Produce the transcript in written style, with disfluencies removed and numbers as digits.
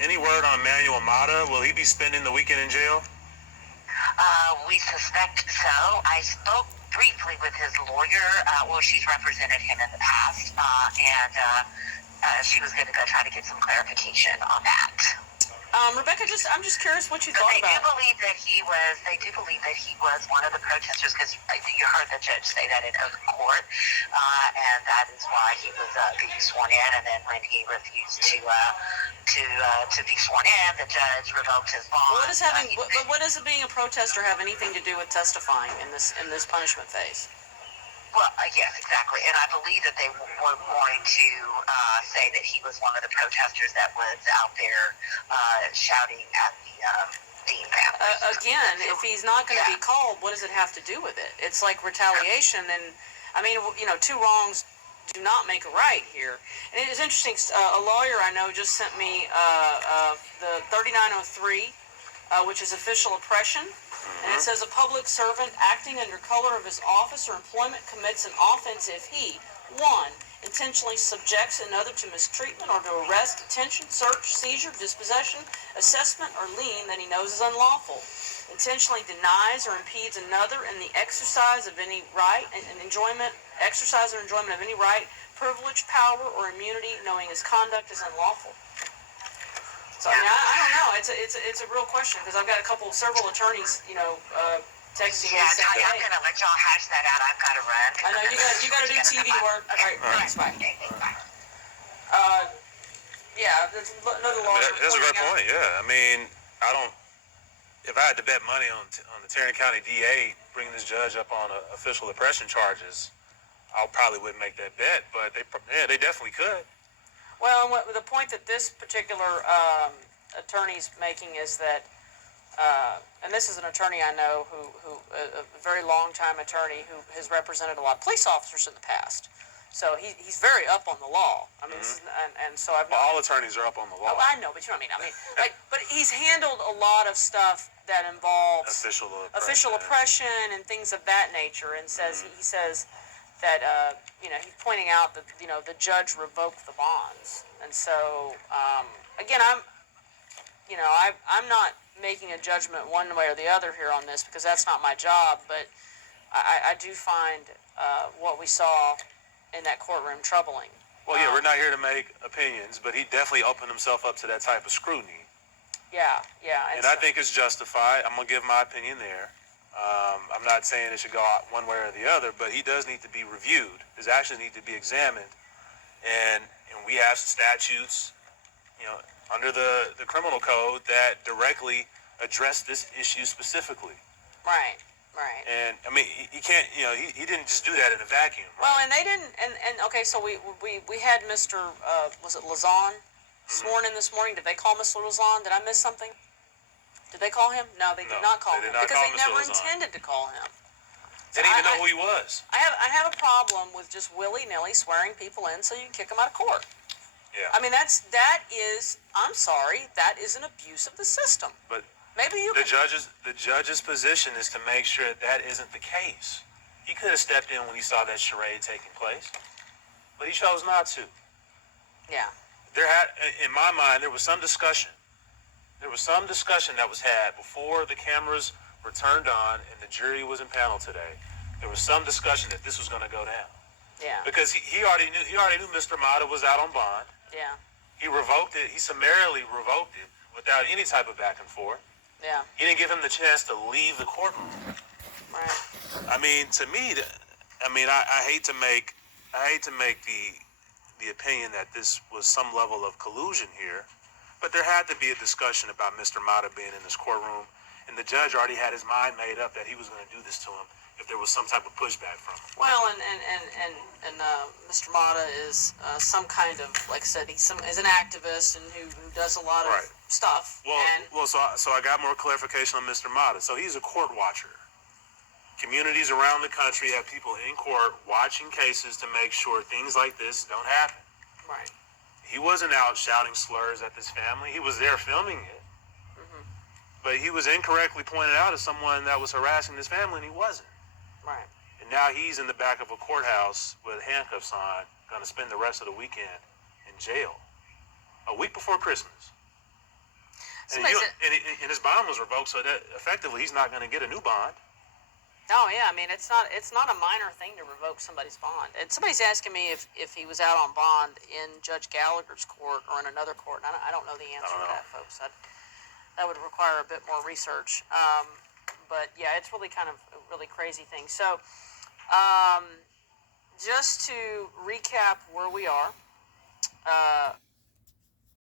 Any word on Manuel Mata? Will he be spending the weekend in jail? We suspect so. I spoke briefly with his lawyer. She's represented him in the past, and she was going to go try to get some clarification on that. Rebecca, I'm just curious what you thought They about. do believe that he was one of the protesters, because you heard the judge say that in open court, and that is why he was being sworn in. And then when he refused to be sworn in, the judge revoked his bond. What does being a protester have anything to do with testifying in this punishment phase? Well, yes, exactly. And I believe that they were going to say that he was one of the protesters that was out there shouting at the Dean family. Again, if he's not going to be called, what does it have to do with it? It's like retaliation. And, I mean, two wrongs do not make a right here. And it is interesting. A lawyer I know just sent me the 3903, which is official oppression. And it says a public servant acting under color of his office or employment commits an offense if he, 1, intentionally subjects another to mistreatment or to arrest, detention, search, seizure, dispossession, assessment, or lien that he knows is unlawful, intentionally denies or impedes another in the exercise of any right and exercise or enjoyment of any right, privilege, power, or immunity, knowing his conduct is unlawful. So I mean, I don't know. It's a real question, because I've got several attorneys, texting me saying, "Hey, I'm gonna let y'all hash that out. I've got to run." I know you got to do TV work. Okay, All right, thanks, bye. There's another law. That's a great point. Yeah, I mean, if I had to bet money on the Tarrant County DA bringing this judge up on official oppression charges, I probably wouldn't make that bet. But they definitely could. Well, the point that this particular attorney's making is that, and this is an attorney I know who a very long-time attorney who has represented a lot of police officers in the past. So he's very up on the law. I mean, and so I've. Well, all attorneys are up on the law. Oh, I know, but you know what I mean. But he's handled a lot of stuff that involves official oppression and things of that nature, and he says that he's pointing out that the judge revoked the bonds, and so again, I'm not making a judgment one way or the other here on this, because that's not my job, but I do find what we saw in that courtroom troubling. Well, yeah, we're not here to make opinions, but he definitely opened himself up to that type of scrutiny. Yeah. And I think it's justified. I'm going to give my opinion there. I'm not saying it should go out one way or the other, but he does need to be reviewed. His actions need to be examined. And we have statutes, under the criminal code that directly address this issue specifically. Right. And I mean, he can't, he didn't just do that in a vacuum. Right? Well, and they didn't, and okay, so we had Mr. Was it Lazon sworn in this morning? Did they call Mr. Lazon? Did I miss something? Did they call him? No, they did not call him, because they never intended to call him. They didn't even know who he was. I have a problem with just willy-nilly swearing people in so you can kick them out of court. Yeah. I mean, I'm sorry, that is an abuse of the system. But maybe the judge's position is to make sure that isn't the case. He could have stepped in when he saw that charade taking place, but he chose not to. Yeah. In my mind, there was some discussion. There was some discussion that was had before the cameras were turned on and the jury was impaneled today. There was some discussion that this was going to go down. Yeah. Because he already knew Mr. Mata was out on bond. Yeah. He revoked it. He summarily revoked it without any type of back and forth. Yeah. He didn't give him the chance to leave the courtroom. Right. I mean, to me, I hate to make the opinion that this was some level of collusion here, but there had to be a discussion about Mr. Mata being in this courtroom, and the judge already had his mind made up that he was going to do this to him if there was some type of pushback from him. Well, and Mr. Mata is some kind of, like I said, he's an activist and who does a lot of stuff. So I got more clarification on Mr. Mata. So he's a court watcher. Communities around the country have people in court watching cases to make sure things like this don't happen. Right. He wasn't out shouting slurs at this family. He was there filming it. Mm-hmm. But he was incorrectly pointed out as someone that was harassing this family, and he wasn't. Right. And now he's in the back of a courthouse with handcuffs on, going to spend the rest of the weekend in jail. A week before Christmas. And, Somebody you, said, and his bond was revoked, so that effectively he's not going to get a new bond. oh yeah, I mean it's not a minor thing to revoke somebody's bond. And somebody's asking me if he was out on bond in Judge Gallagher's court or in another court. And I don't know the answer to that, folks. That would require a bit more research. But yeah, it's really kind of a really crazy thing. So just to recap where we are,